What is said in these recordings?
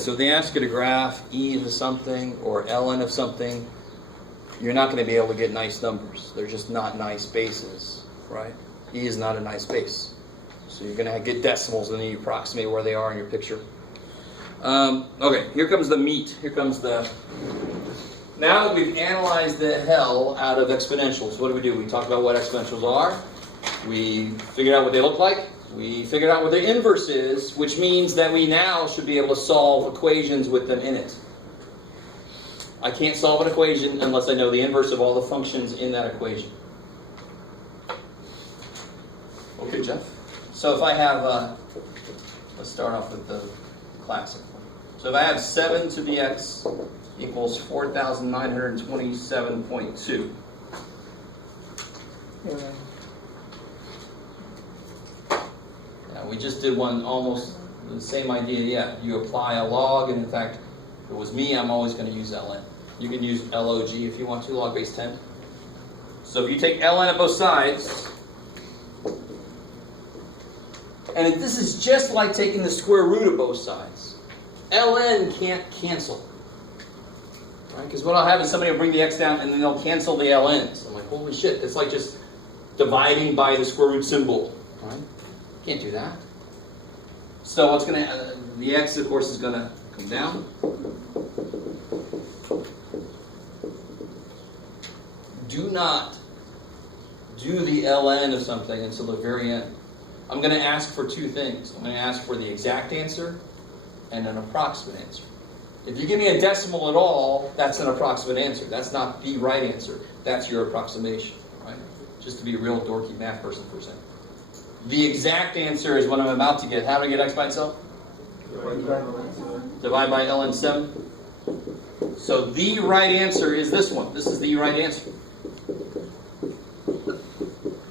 so if they ask you to graph E of something or ln of something, you're not going to be able to get nice numbers. They're just not nice bases, right? E is not a nice base. So you're going to get decimals and then you approximate where they are in your picture. Okay, here comes the meat. Here comes the... Now that we've analyzed the hell out of exponentials, what do? We talked about what exponentials are. We figured out what they look like. We figured out what the inverse is, which means that we now should be able to solve equations with them in it. I can't solve an equation unless I know the inverse of all the functions in that equation. Okay, Jeff? So if I have, let's start off with the classic one. So if I have 7 to the x equals 4,927.2. Yeah, we just did one almost the same idea. Yeah, you apply a log, and in fact, if it was me, I'm always going to use ln. You can use log if you want to, log base 10. So if you take ln at both sides, and this is just like taking the square root of both sides. ln can't cancel. Right? Because what I'll have is somebody will bring the x down and then they'll cancel the ln's. I'm like, holy shit, it's like just dividing by the square root symbol. Right? Can't do that. So what's going to, the x of course is going to come down. Do not do the ln of something until the very end. I'm going to ask for two things. I'm going to ask for the exact answer and an approximate answer. If you give me a decimal at all, that's an approximate answer. That's not the right answer. That's your approximation, right? Just to be a real dorky math person for a second. The exact answer is what I'm about to get. How do I get x by itself? Divide by ln 7. So the right answer is this one. This is the right answer.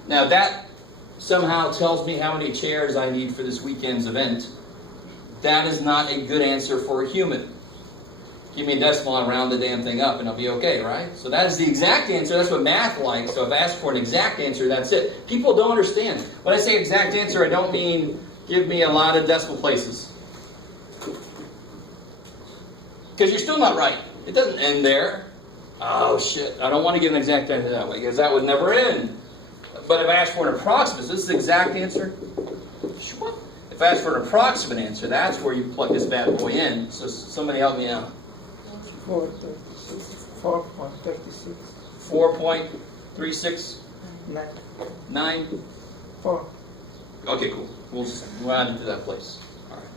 Now that somehow tells me how many chairs I need for this weekend's event. That is not a good answer for a human. Give me a decimal and round the damn thing up and I'll be okay, right? So that is the exact answer. That's what math likes. So if I ask for an exact answer, that's it. People don't understand. When I say exact answer, I don't mean give me a lot of decimal places. Because you're still not right. It doesn't end there. Oh shit, I don't want to give an exact answer that way because that would never end. But if I ask for an approximate, so this is the exact answer. Sure. If I ask for an approximate answer, that's where you plug this bad boy in. So somebody help me out. 4.36. 4.36? 9? 4. Okay, cool. We'll round it to that place. All right.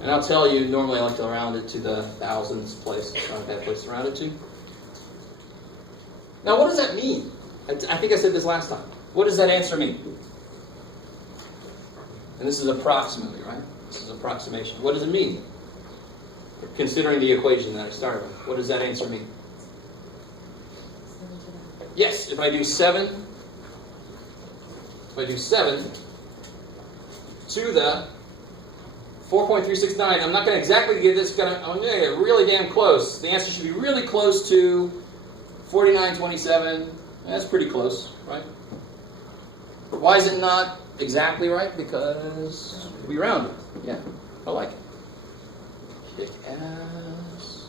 And I'll tell you, normally I like to round it to the thousands place. It's not a bad place to round it to. Now, what does that mean? I think I said this last time. What does that answer mean? And this is approximately, right? This is approximation. What does it mean? Considering the equation that I started with. What does that answer mean? Yes, if I do 7 to the 4.369, I'm not going to exactly get this, I'm going to get really damn close. The answer should be really close to 4927. That's pretty close, right? Why is it not exactly right? Because we rounded. Yeah, I like it. Kick ass.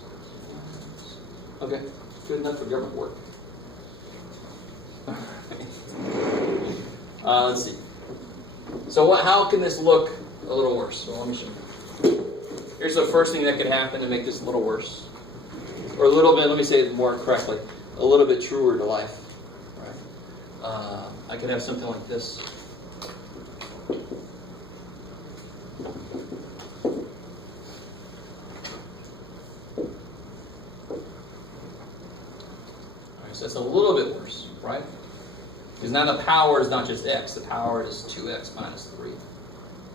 Okay, good enough for government work. Let's see. So how can this look a little worse? So let me show you. Here's the first thing that could happen to make this a little worse. Or a little bit, let me say it more correctly, a little bit truer to life. Right? I could have something like this. So it's a little bit worse, right? Because now the power is not just x, the power is 2x minus 3.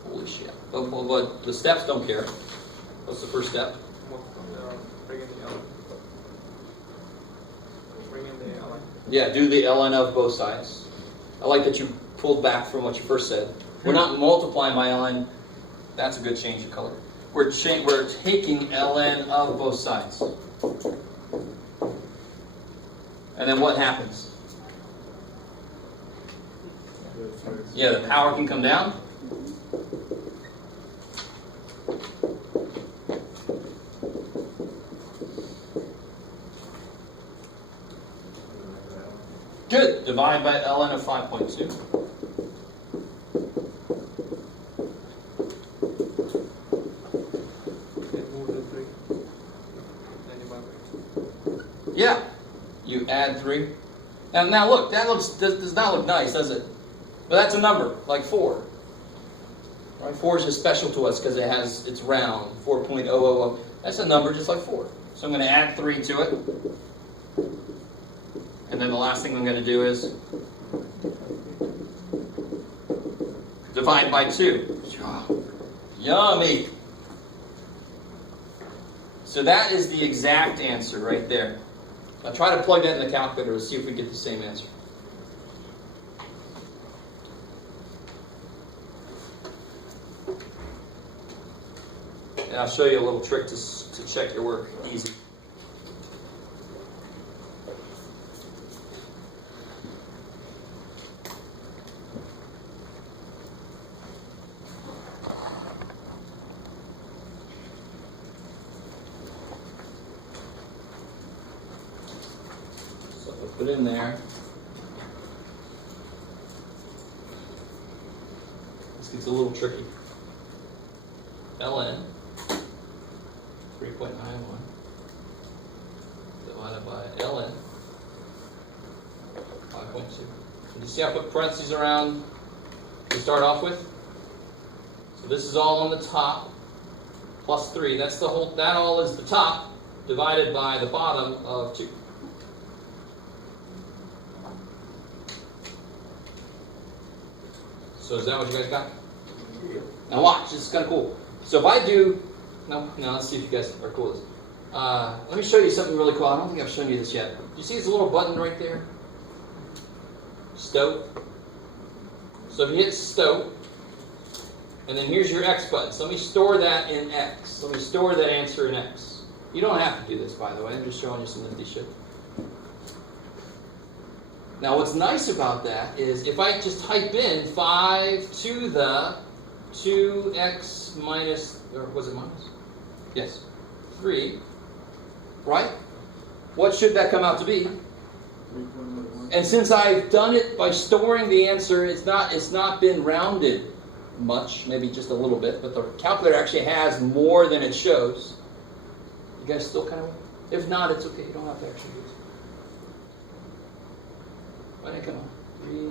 Holy shit. But the steps don't care. What's the first step? Bring in the ln. Bring in the ln. Yeah, do the ln of both sides. I like that you pulled back from what you first said. We're not multiplying by ln. That's a good change of color. We're taking ln of both sides. And then what happens? Yeah, the power can come down. Good. Divide by ln of 5.2. Then move the 3. Then divide by 2. Yeah. You add 3. Now look, that does not look nice, does it? But that's a number, like 4. Right? 4 is just special to us because it's round, 4.000. That's a number just like 4. So I'm going to add 3 to it. And then the last thing I'm going to do is divide by 2. Yummy! So that is the exact answer right there. I'll try to plug that in the calculator to see if we get the same answer. And I'll show you a little trick to check your work. Easy. So we'll put in there. This gets a little tricky. ln 3.91 divided by ln 5.2. Can you see I put parentheses around to start off with? So this is all on the top, plus 3. That's the whole. That all is the top divided by the bottom of 2. So is that what you guys got? Now watch. This is kind of cool. So if I do. No, let's see if you guys are cool with this. Let me show you something really cool. I don't think I've shown you this yet. You see this little button right there? Stow. So if you hit stow, and then here's your X button. So let me store that in X. Let me store that answer in X. You don't have to do this, by the way. I'm just showing you some nifty shit. Now what's nice about that is if I just type in 5 to the 2x minus, or was it minus? Yes. 3, right? What should that come out to be? And since I've done it by storing the answer, it's not been rounded much, maybe just a little bit, but the calculator actually has more than it shows. You guys still kind of, if not, it's okay. You don't have to actually use it. Why didn't it come on? 3.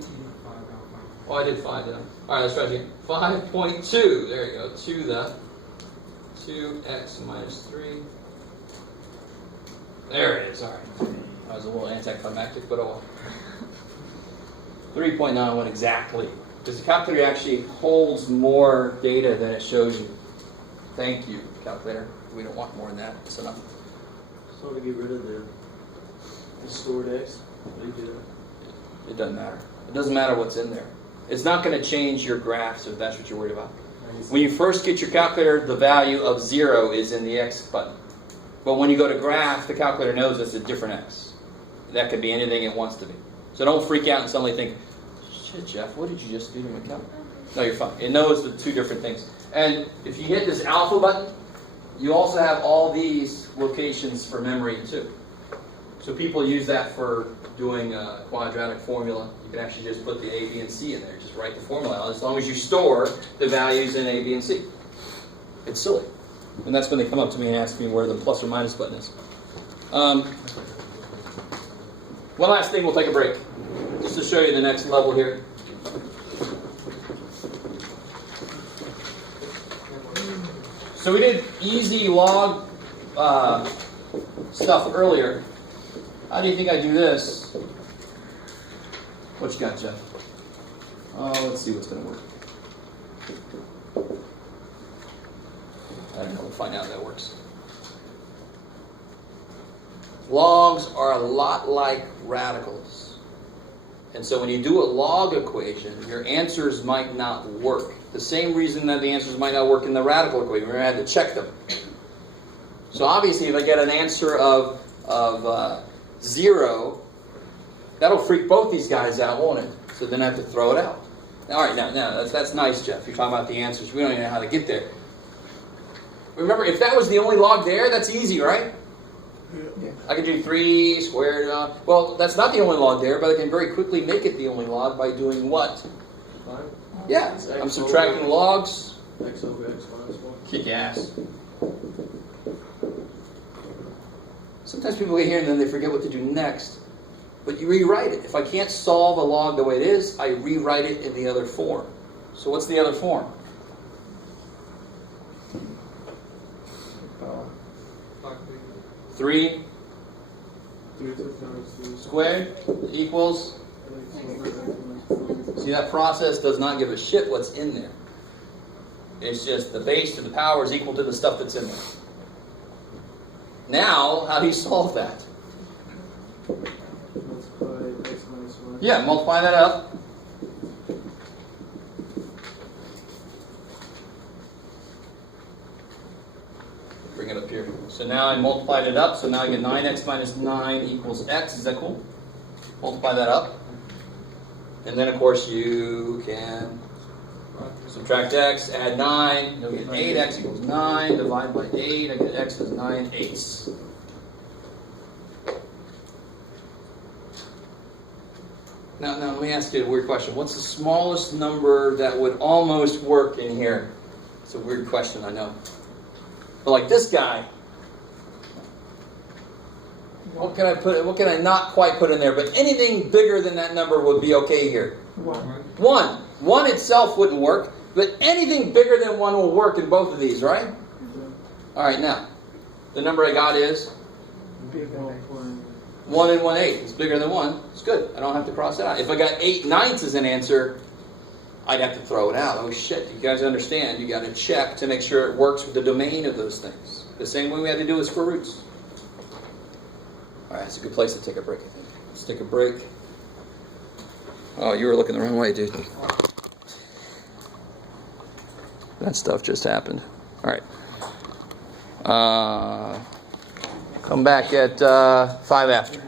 Oh, I did 5, didn't I? Alright, let's try it again. 5.2. There you go. To the 2x minus 3. There it is. Alright. That was a little anticlimactic, but oh well. 3.91 exactly. Because the calculator actually holds more data than it shows you. Thank you, calculator. We don't want more than that. It's enough. So to get rid of the stored X, what do you do? It doesn't matter. It doesn't matter what's in there. It's not going to change your graphs if that's what you're worried about. When you first get your calculator, the value of 0 is in the X button. But when you go to graph, the calculator knows it's a different X. That could be anything it wants to be. So don't freak out and suddenly think, shit, Jeff, what did you just do to my calculator? No, you're fine. It knows the two different things. And if you hit this alpha button, you also have all these locations for memory too. So people use that for doing a quadratic formula. You can actually just put the A, B, and C in there. Just write the formula out as long as you store the values in A, B, and C. It's silly. And that's when they come up to me and ask me where the plus or minus button is. One last thing, we'll take a break. Just to show you the next level here. So we did easy log stuff earlier. How do you think I do this? What you got, Jeff? Oh, let's see what's going to work. I don't know. We'll find out if that works. Logs are a lot like radicals. And so when you do a log equation, your answers might not work. The same reason that the answers might not work in the radical equation. We're going to have to check them. So obviously if I get an answer of 0, that'll freak both these guys out, won't it? So then I have to throw it out. All right, now that's nice, Jeff. You're talking about the answers. We don't even know how to get there. Remember, if that was the only log there, that's easy, right? Yeah. I can do 3 squared. Well, that's not the only log there, but I can very quickly make it the only log by doing what? 5. Yeah, It's I'm X subtracting over- logs. X over X minus 1. Kick ass. Sometimes people get here and then they forget what to do next. But you rewrite it. If I can't solve a log the way it is, I rewrite it in the other form. So what's the other form? Power. 3 3 times 2 squared equals. See, that process does not give a shit what's in there. It's just the base to the power is equal to the stuff that's in there. Now, how do you solve that? Multiply X minus 1. Yeah, multiply that up. Bring it up here. So now I multiplied it up, so now I get 9x minus 9 equals x. Is that cool? Multiply that up. And then, of course, you can subtract x, add 9. You'll get 8x equals 9. Divide by 8. I get x is 9/8. Now, let me ask you a weird question. What's the smallest number that would almost work in here? It's a weird question, I know. But like this guy, what can I put? What can I not quite put in there? But anything bigger than that number would be okay here. 1. 1. 1 itself wouldn't work, but anything bigger than 1 will work in both of these, right? All right, now, the number I got is Bigger than 1 and 1/8. It's bigger than 1. It's good. I don't have to cross it out. If I got 8/9 as an answer, I'd have to throw it out. Oh shit, you guys understand. You got to check to make sure it works with the domain of those things. The same way we had to do with square roots. All right, it's a good place to take a break, I think. Let's take a break. Oh, you were looking the wrong way, dude. That stuff just happened. All right. Come back at 5 after.